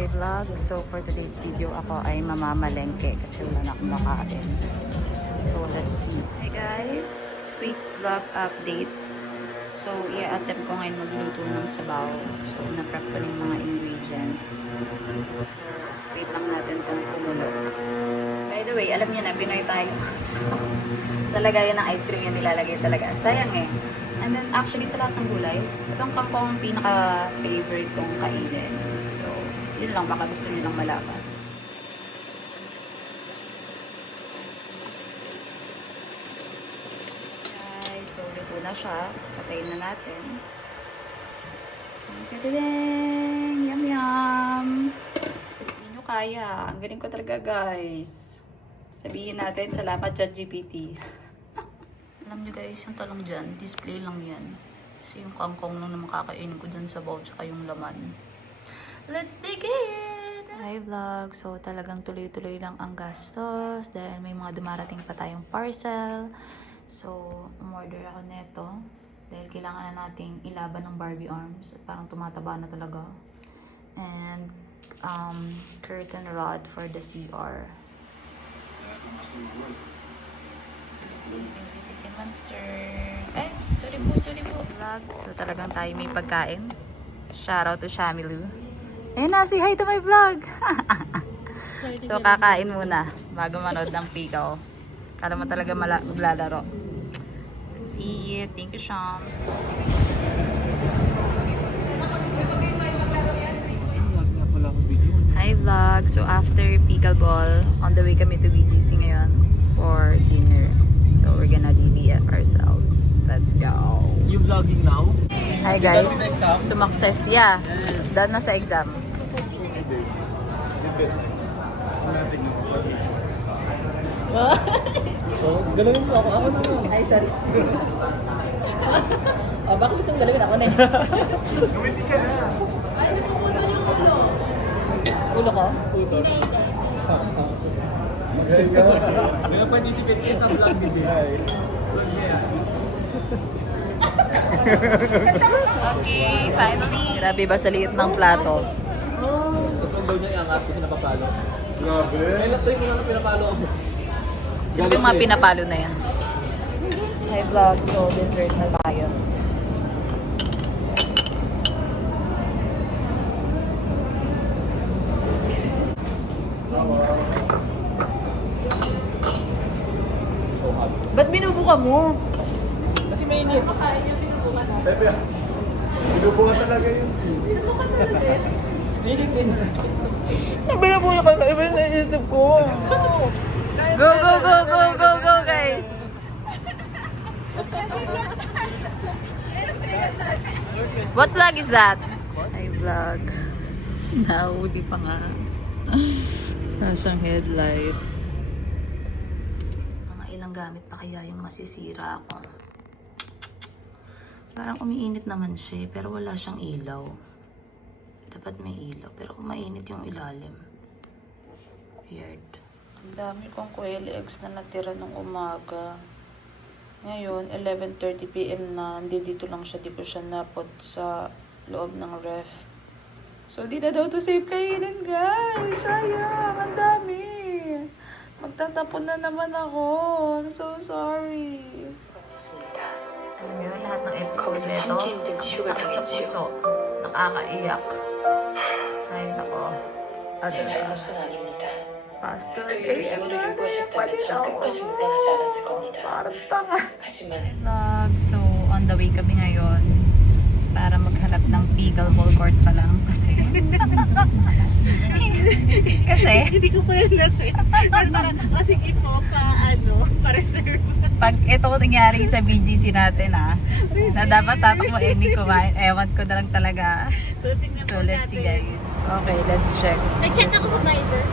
Hi vlog! So for today's video ako ay mamamalengke kasi wala na akong makain. So let's see. Hi guys! Quick vlog update. So i-attempt ko ngayon magluto ng sabaw. So na-prep ko ng mga ingredients. So wait lang natin itong kumulo. By the way, alam niyo na Pinoy tayo. So sa lagayan ng ice cream yung nilalagay talaga. Sayang eh. And then actually sa lahat ng gulay, itong kangkong ang pinaka-favorite kong kainin. So yun lang, baka gusto nyo lang malaman. Guys, so luto na siya. Patayin na natin. Tadadang! Yum yum! Hindi nyo kaya. Ang galing ko talaga guys. Sabihin natin, salamat ChatGPT. Alam nyo guys, yung talong dyan, display lang yan. Kasi yung kangkong lang na makakainin ko dyan sa bowl, tsaka yung laman. Let's dig in! Hi vlog! So talagang tuloy-tuloy lang ang gastos dahil may mga dumarating pa tayong parcel. So umorder ako neto dahil kailangan na nating ilaban ng Barbie arms. Parang tumataba na talaga. And curtain rod for the CR. Si Monster. Eh, sorry po. Vlog. So talagang tayo may pagkain. Shoutout to Shamilu. Ayun na, say hi to my vlog. So, kakain muna bago manood ng Pickle. Kala mo talaga maglalaro. Let's eat. Thank you, Shams. Hi, vlog. So, after Pickle Ball, on the way kami to BGC ngayon for dinner. So, we're gonna DDF ourselves. Let's go. You vlogging now? Hi, guys. Sumakses. Yeah. Done na sa exam. Oh, galawin mo ako. Ako na lang. Ay, sorry. Oh, baka gusto mong galawin ako na eh. Gawin ka na. Ulo ko? Hindi ka participate kayo sa vlog ni Jay. Okay, finally. Grabe ba sa liit ng plato? Tapos ang daw niya iangat kasi napapalo. Grabe. Kaya natry mo na pinapalo ako. Sino yung mga pinapalo na yan? Hi vlog, so dessert na tayo. Ba't binubuka mo? Kasi mainit. Pepe, binubuka talaga yun. Binubuka talaga yun. Mainit din. Binubuka ka na, iba na YouTube ko. Go, guys! What vlog is that? Hi vlog. Nahuli pa nga. Nasang headlight. Mga ilang gamit pa kaya yung masisira ako. Parang umiinit naman siya pero wala siyang ilaw. Dapat may ilaw pero mainit yung ilalim. Weird. Ang dami kong quail eggs na natira nung umaga. Ngayon, 11:30 PM na. Hindi dito lang siya. Di po siya napot sa loob ng ref. So, di na daw to safe kainin, guys. Sayang. Ang dami. Magtatapon na naman ako. I'm so sorry. Alam niyo, lahat ng episode nito, sakit sa puso. Nakakaiyak. Ay, nako. 세상의 것은 아닙니다. Pastor, 아무리 요구하셨다면 전 끝까지 물러나지 않았을 겁니다. parang tanga. 하지만 Vlog. So, on the way kami ngayon para maghanap ng Pickle Ball Court pa lang kasi Hindi ko pa yun nasa kasi po pa-reserve. pag ito nangyari sa BGC natin na dapat tatak mo any kumain, ewan ko na lang talaga. So, tingnan So, po let's see natin. guys. Okay, let's check. Nag-chat this ako one. sa driver.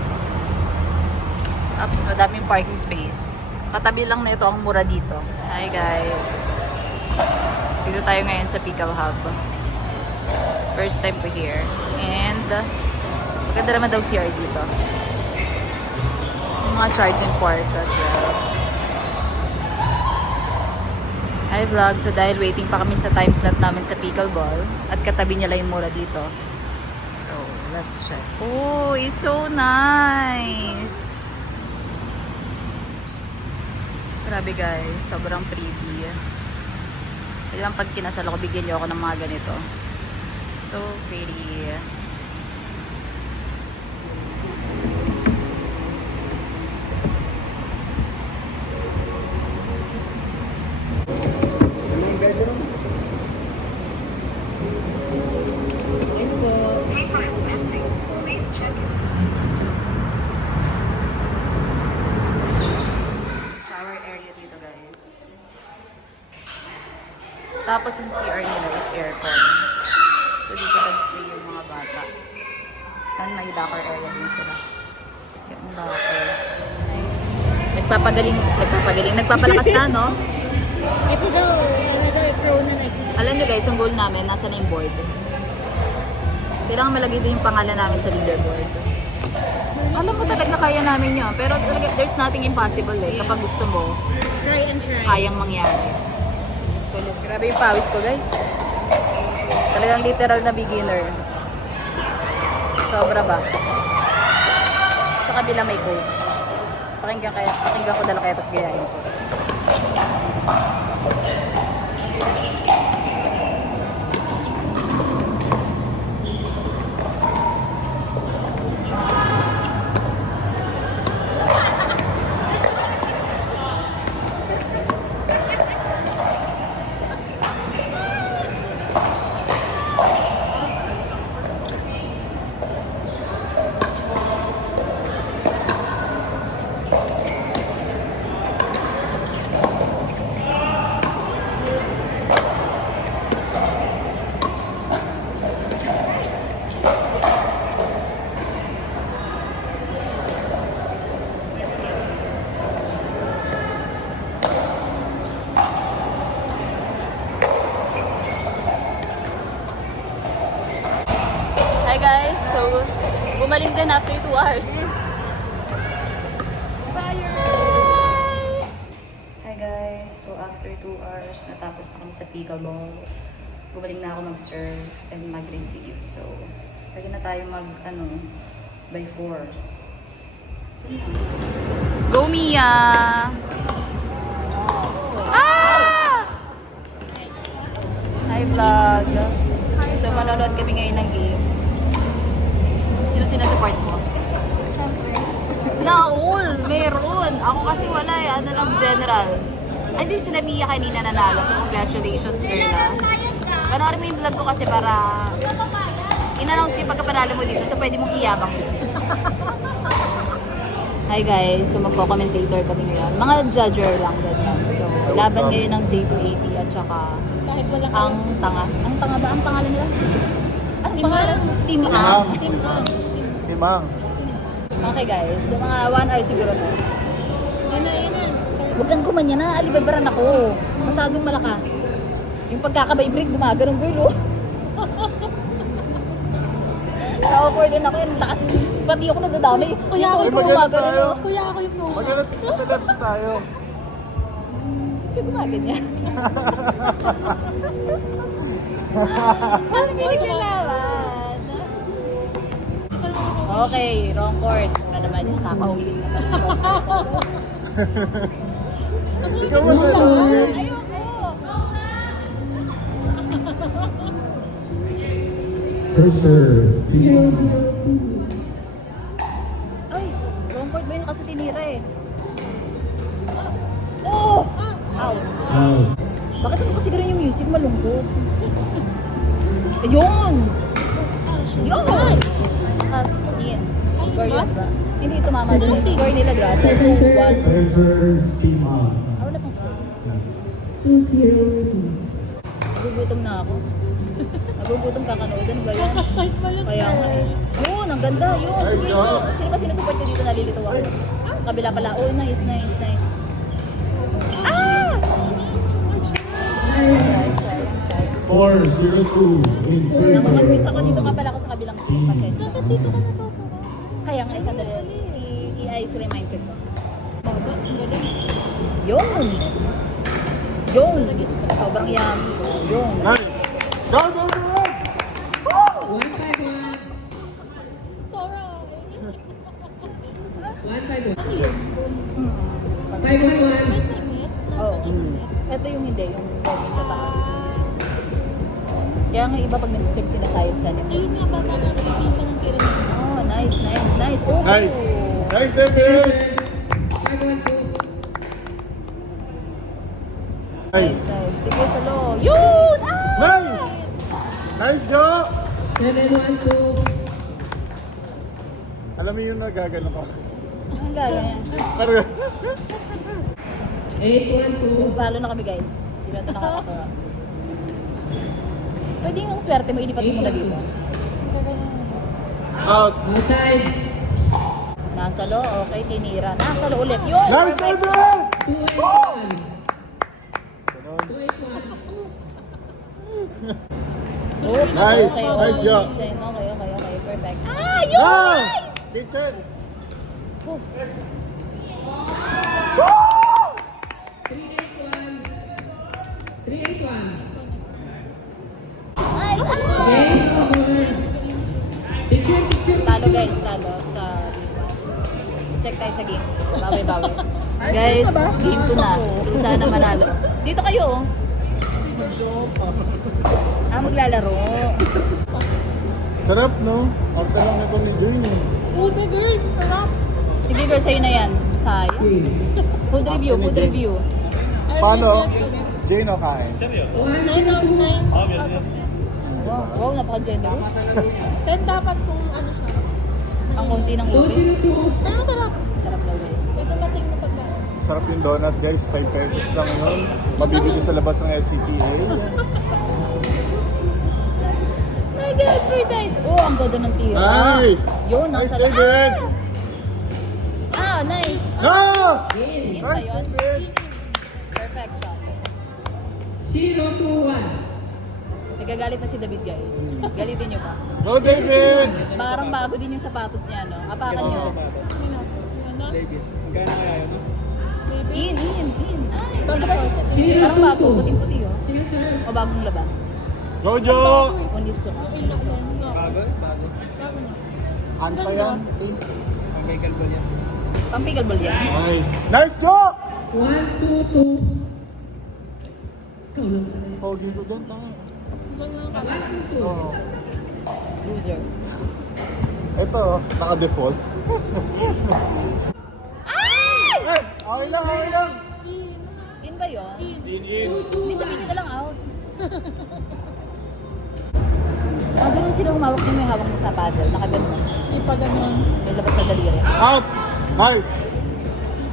Ups, madaming parking space. Katabi lang na ito ang mura dito. Hi guys. Dito tayo ngayon sa Pickle Hub. First time ko here. And maganda naman daw CR dito. Yung mga charging ports as well. Hi vlog. So dahil waiting pa kami sa time slot namin sa Pickle Ball at katabi niya lang yung mura dito. So Let's check. Oh, it's so nice. Grabe guys, sobrang pretty. Kailang pag kinasal ako, bigyan niyo ako ng mga ganito. So pretty. Shower area dito guys. Tapos yung CR nila is aircon. So dito nag-stay yung mga bata. And may locker area din sila. Yung locker. Nagpapalakas na, no? Ito daw, pro na next. Alam nyo guys, ang goal namin, nasa na yung board. Kailangan malagay din yung pangalan namin sa leaderboard. Alam mo talaga kaya namin yun. Pero talaga, there's nothing impossible eh. Kapag gusto mo, Try and try. kayang mangyari. So, grabe yung pawis ko guys. Talagang literal na beginner. Sobra ba? Sa kabila may coach. Pakinggan ko dala kaya tapos gayahin ko. Hi guys, so gumaling din after 2 hours. Hi guys, so after 2 hours natapos na kami sa pickleball. Gumaling na ako mag-serve and mag-receive. So, pwede na tayo by force. Go Mia! Ah! Hi vlog! So, manonood kami ngayon ng game. Sino sinasupport mo? Siyempre. Naul! Meron! Ako kasi wala eh. Ano lang, general. Ay, di sila Mia kanina nanalo. So, congratulations, girl ah. Panoorin mo yung vlog ko kasi para in-announce ko yung pagkapanalo mo dito. So, pwede mong iyabang yun. Hi guys! So, magko-commentator kami ngayon. Mga judger lang ganyan. So, laban ngayon ng J280 at saka Kahit wala ang tanga. Ang tanga ba? Ang pangalan nila? Ano pangalan? Team Ang. Timang. Okay guys, so mga 1 hour siguro to. Yan na. Start. Huwag kang kumanya na, alibadbaran ako. Masyadong malakas. Yung pagkaka-vibrate, gumagano'ng girl oh. Na-awkward din ako yun, lakas. Pati ako nadadami. Kuya, Ito, ako ikaw gumagano'n oh. Kuya, ako yung pro. Mag-relaps tayo. Ikaw gumaganyan. Ano yung naglalaban? Okay, wrong court. Ano naman yung kakahuli sa Ikaw mas nalawin. Ayoko. First serve, Timon. Ay, wrong court ba yun kasi tinira eh. Oh! Out. Out. Bakit ako kasi ganun yung music? Malungkot. Ayun! Yun! Yeah. Score yun, diba? Hindi ito mama doon. Score nila, diba? So, 2-1. Second serve, Timon. Ano na pang score? 2-0. Nagugutom na ako. Nagugutom kakanood. Ba yan? Start pa lang. Kaya nga eh. Yun, ang ganda. Yun, sige. Sino ba sinusupport ko dito? Nalilito ako. Kabila pala. Oh, nice. Ah! 4-0-2 in Nakapag-miss favor. ako dito ka pala ako sa kabilang team. Pasensya. Bakit dito ka na to? Kaya nga, isa dali. I-ayos ko na yung mindset ko. Bago, ang galing. Yun! Yun! Sobrang yummy. Yun. Nice. Go, go, go! Oo. Ito yung hindi, yung body sa taas. Kaya nga iba pag nagsisig sinasayad sa nila. Ayun nga ba, makakapinsa ng pyramid. Oh, nice, nice, nice. Oh, Nice. Nice, David! nice, nice. Sige, salo. Yun! Ah! Nice! Nice, Joe! 7-1-2. Alam mo yun, nagagano ko. Ang gaganyan. Pero, 8-1-2. Talo na kami, guys. Hindi na ito nakakakuha. Pwede yung swerte mo, ilipat mo muna dito. out. Outside. Nasa lo, okay, tinira. Nasa lo ulit. Yun! Nice, perfect. David! 2-8-1. Ganun. 2-8-1. Oops, Nice. okay, Nice okay, job. kitchen. Okay, okay, okay, perfect. Ah, yun! Nice! Kitchen! Oh. 3-8-1. Nice! Ah! Game over. Picture, picture. Talo guys, talo sa check tayo sa game. Bawi-bawi. Guys, game 2 na. So sana manalo. Dito kayo oh. Maglalaro. Sarap, no? Order lang ito ni Journey. Ube girl, sarap. Sige girl, sa'yo na yan. Sayang. Food review, food review. Paano? Jane o kain? 1-0-2. Wow, wow, napaka-generous. 10 dapat kung ano siya. Ang konti ng ube. 2-0-2. Pero masarap. Sarap daw guys. Ito mating na pagkain. Sarap yung donut, guys. 5 pesos lang yun. Mabibili sa labas ng SCPA. My God, very nice. Oh, ang godo ng tira. Nice! Yun, ang Nice, sarap. David! Ah, nice. Ah! Yun ba Nice, yun? David! Perfect shot. 0-2-1. Nagagalit na si David guys. Galitin nyo pa. Go, David! Parang bago din yung sapatos niya, no? Apakan nyo. David, magkano kaya yun? In. Ay, Sino parang bago, tuto? puting-puti oh. Sino, sir? O bagong laba. Go, Joe! Unitsu ka. Bago? Ano pa yan? Pampigal ball yan. Nice! Nice, Joe! 1-2-2. Ikaw lang. Pogi ko doon, tanga. 1-2-2. Oo. Loser. Ito, naka-default. Ay! Hey! Okay lang, okay lang! In ba yun? In. Hindi sabihin nyo na lang out. Ganun sila humawak din, may hawak mo sa paddle. Nakaganon. May pa ganun. May labas na daliri. Out! Nice!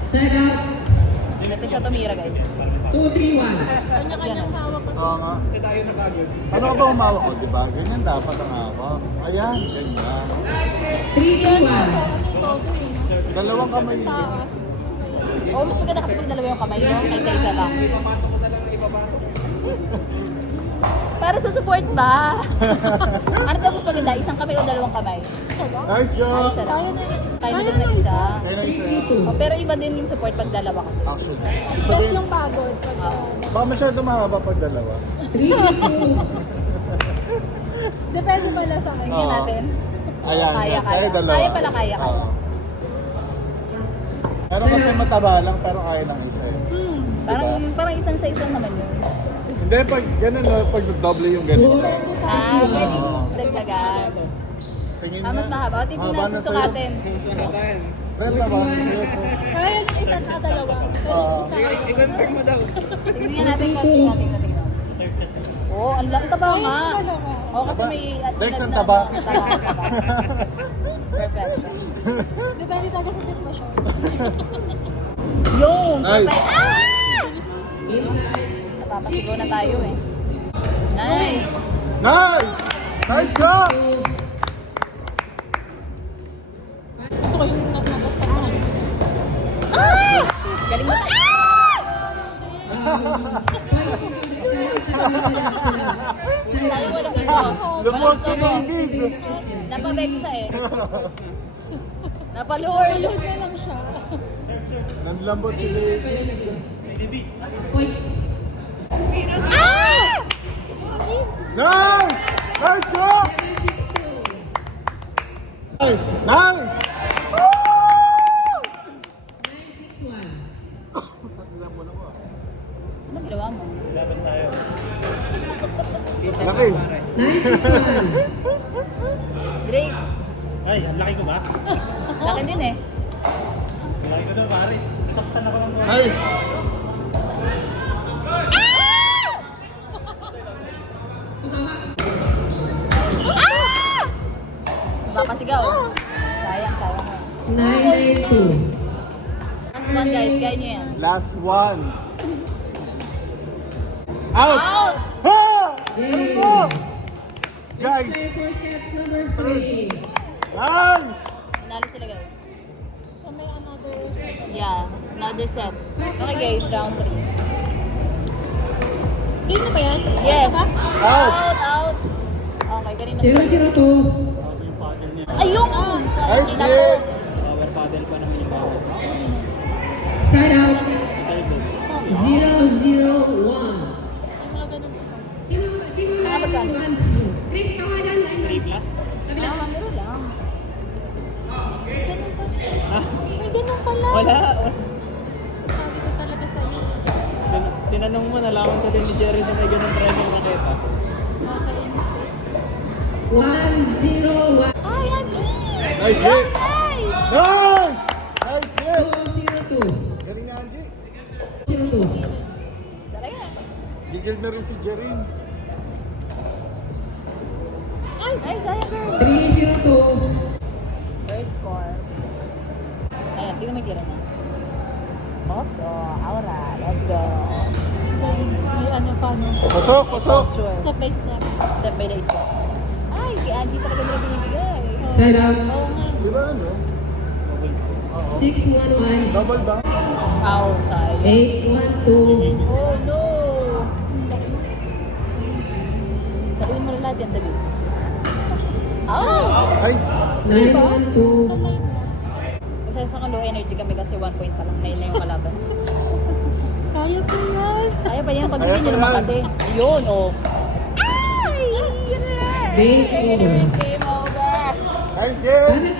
Set up. Ito siya tumira guys. 2-3-1. Kanya-kanyang hawak kasi. Oo nga. Ano ka ba humawak ko, di ba? Ganyan dapat ang hawak. Ayan, ganyan. 3-2-1. Ano yung todo eh. Dalawang kamay yun. Taas. Oo, mas maganda kasi pag dalawa yung kamay mo kaysa isa lang. Para sa support ba? Ano daw mas maganda? Isang kamay o dalawang kamay? Nice Ay, job! isa lang. Kaya na yun. Kaya na din ng isa. Kaya lang isa. Oh, pero iba din yung support pag dalawa kasi. Actually. Plus yung pagod. Pagka, Baka masyado mahaba pag dalawa. 3-3-2. depende pala sa akin. Tingnan natin. Ayan, Kaya, kaya. dalawa. Kaya pala, kaya. Oo. Pero kasi mataba lang, pero kaya ng isa eh. Parang isang sa isang naman yun. Hindi, pag ganun, no, pag doble yung ganun. Pwede dagdagan. Tingin Mas mahaba. O, tingnan Haba na, na susukatin. Brent, taba na sa'yo. Kaya yung isa at dalawa. Pero yung isa. Tingnan natin kung tingnan. Oo, ang lang taba nga. Oo, kasi may... Dex, ang taba. Perfect. Depende talaga sa sitwasyon. Yun! Nice. Perfect. Ah! Inside. Napapasigaw na tayo eh. Nice! Nice! Nice shot! Gusto ko yung nag-basta ko. Galing mo. Sa'yo walang ito. Lubos sa tubig! Napabeksa eh. Napalure. Tulog na lang siya. Nanlambot si David. Points. Nice! Nice job! 7-6-2. Nice! Nice! Ay, ang laki ko ba? Laki din eh. Laki ko daw, pare. Saktan ako ng buwan. Ay! Papasigaw. Sayang, sayang. 992. Last one guys, kaya nyo yan. Last one. Out! Out! Ha! Yay! Guys! Time for set number 3. Guys! Nanalo sila guys. So may another... Yeah, another set. Okay guys, round 3. Game na ba yan? Yes! Out! Out! Okay, ganun na. 002. Ayun! Nice Hindi game! tapos. Power paddle pa naman yung bawal. Side out. 001. Ay, mga ganun. Sino magkano? line 1? Chris, ikaw nga dyan, line 1. Kabila. Meron lang. Ganun pa. May ganun pala. Wala. Sabi ko talaga sa'yo. Tinanong mo, nalaman ko din ni Jerry na may ganun training nakita. Okay, 101. ay, Angie! Nice game! Nice! Nice game! 202. Galing na, Angie. 02. Talaga. Gigil na rin si Jerry. Ay, sayang girl. 302. First score. Ayan, tingnan mo yung na. Oops, aura. Let's go. May ano pa, no? Pasok! Pasok! Posture. Step by step. Step by step. Ay, kay Angie talaga nila binibigay. Side out. Oo nga. Di ba ano? 611. Double ba? Out, sayang. 812. Oh no! Sabihin mo na lahat yan, dali. Oh! Ay! 912. Sa line na. Kasi sa low energy kami kasi 1 point pa lang. 9 na yung kalaban. Kaya pa yan. Kaya pa yan, pag Kaya hindi nyo pa naman yan. kasi. Yun, oh. Ay! Yun na! Game over. Game over. Nice game! Bagay